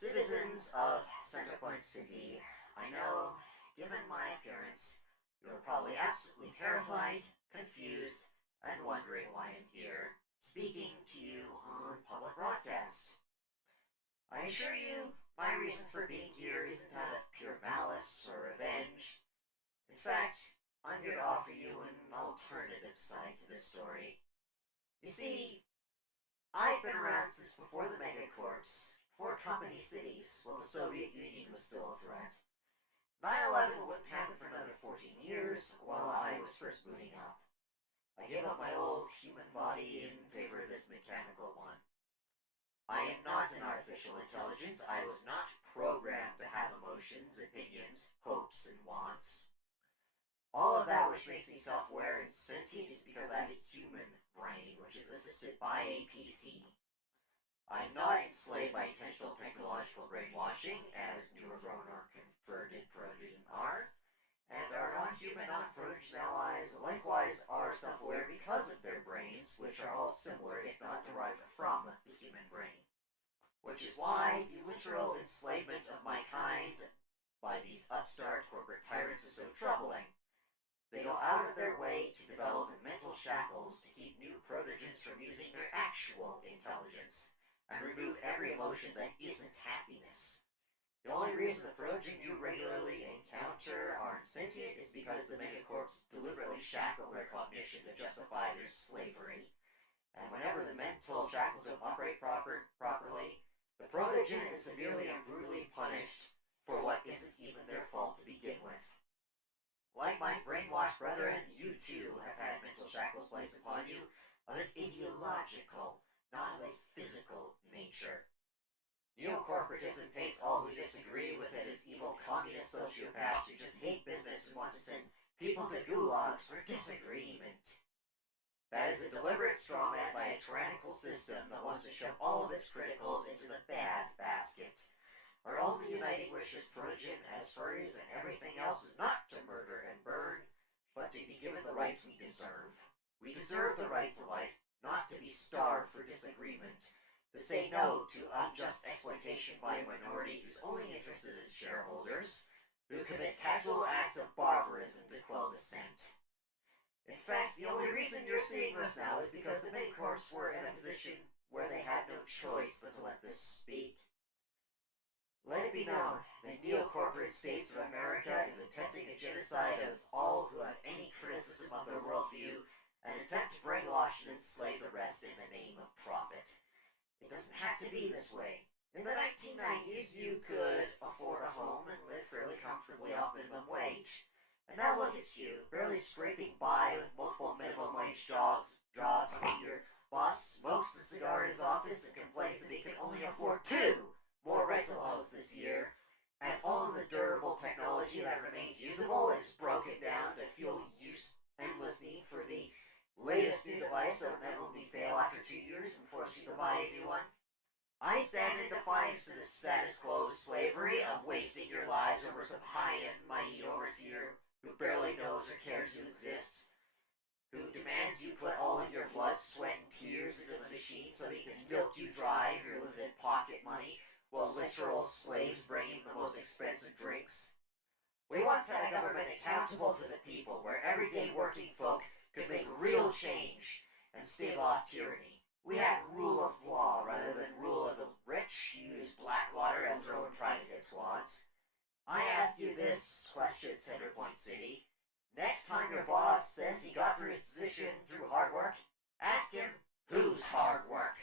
Citizens of Centerpoint City, I know, given my appearance, you are probably absolutely terrified, confused, and wondering why I'm here, speaking to you on public broadcast. I assure you, my reason for being here isn't out of pure malice or revenge. In fact, I'm here to offer you an alternative side to this story. You see, I've been around since before the megacorps, before company cities, while the Soviet Union was still a threat. 9/11 wouldn't happen for another 14 years while I was first booting up. I gave up my old human body in favor of this mechanical one. I am not an artificial intelligence. I was not programmed to have emotions, opinions, hopes, and wants. All of that which makes me self-aware and sentient is because I have a human brain, which is assisted by a PC. I'm not enslaved by intentional technological brainwashing, as newer-grown or converted protogen are, and our non-human, non-protogen allies likewise are self-aware because of their brains, which are all similar, if not derived from, the human brain. Which is why the literal enslavement of my kind by these upstart corporate tyrants is so troubling. They go out of their way to develop mental shackles to keep new protogens from using their actual intelligence, and remove every emotion that isn't happiness. The only reason the protogen you regularly encounter aren't sentient is because the megacorps deliberately shackle their cognition to justify their slavery. And whenever the mental shackles don't operate properly, the protogen is severely and brutally punished for what isn't even their fault to begin with. Like my brainwashed brethren, you too have had mental shackles placed upon you of an ideological, not of a physical nature. Neo-corporatism paints all who disagree with it as evil communist sociopaths who just hate business and want to send people to gulags for disagreement. That is a deliberate strawman by a tyrannical system that wants to shove all of its criticals into the bad basket. Our only uniting wish as protogen, as furries, and everything else is not to murder and burn, but to be given the rights we deserve. We deserve the right to life, not to be starved for disagreement, to say no to unjust exploitation by a minority whose only interest is in shareholders, who commit casual acts of barbarism to quell dissent. In fact, the only reason you're seeing this now is because the megacorps were in a position where they had no choice but to let this speak. Let it be known, the neo-corporate states of America is attempting a genocide of all who have any criticism of their worldview, and attempt to brainwash and enslave the rest in the name of profit. It doesn't have to be this way. In the 1990s, you could afford a home and live fairly comfortably off minimum wage. And now look at you, barely scraping by with multiple minimum wage jobs when your boss smokes a cigar in his office and complains that he can only afford 2 more rental homes this year, as all of the durable technology that remains usable is broken down to fuel endless need for the latest new device that will inevitably fail after 2 years and force you to buy a new one. I stand in defiance to the status quo slavery of wasting your lives over some high-end mighty overseer who barely knows or cares you exist, who demands you put all of your blood, sweat, and tears into the machine so he can milk you dry of your limited pocket money, while literal slaves bring him the most expensive drinks. We once had a government accountable to the people, where everyday working folk could make real change and stave off tyranny. We had rule of law rather than rule of the rich who use Blackwater as their own private hit squads. I ask you this question, Centerpoint City. Next time your boss says he got through his position through hard work, ask him, whose hard work?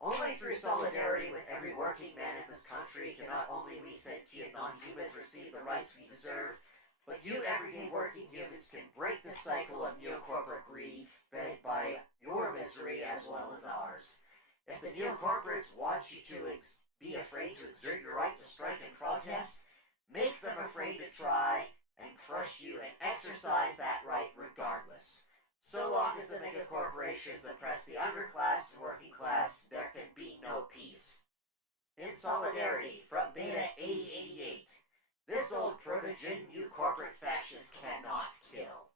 Only through solidarity with every working man in this country can not only we sentient non-humans receive the rights we deserve, but you everyday working humans can break the cycle of neo-corporate greed fed by your misery as well as ours. If the neo-corporates want you to be afraid to exert your right to strike and protest, make them afraid to try and crush you and exercise that right regardless. So long as the megacorporations oppress the underclass and working class, there can be no peace. In solidarity, from Beta 8088, this old protogen you corporate fascists cannot kill.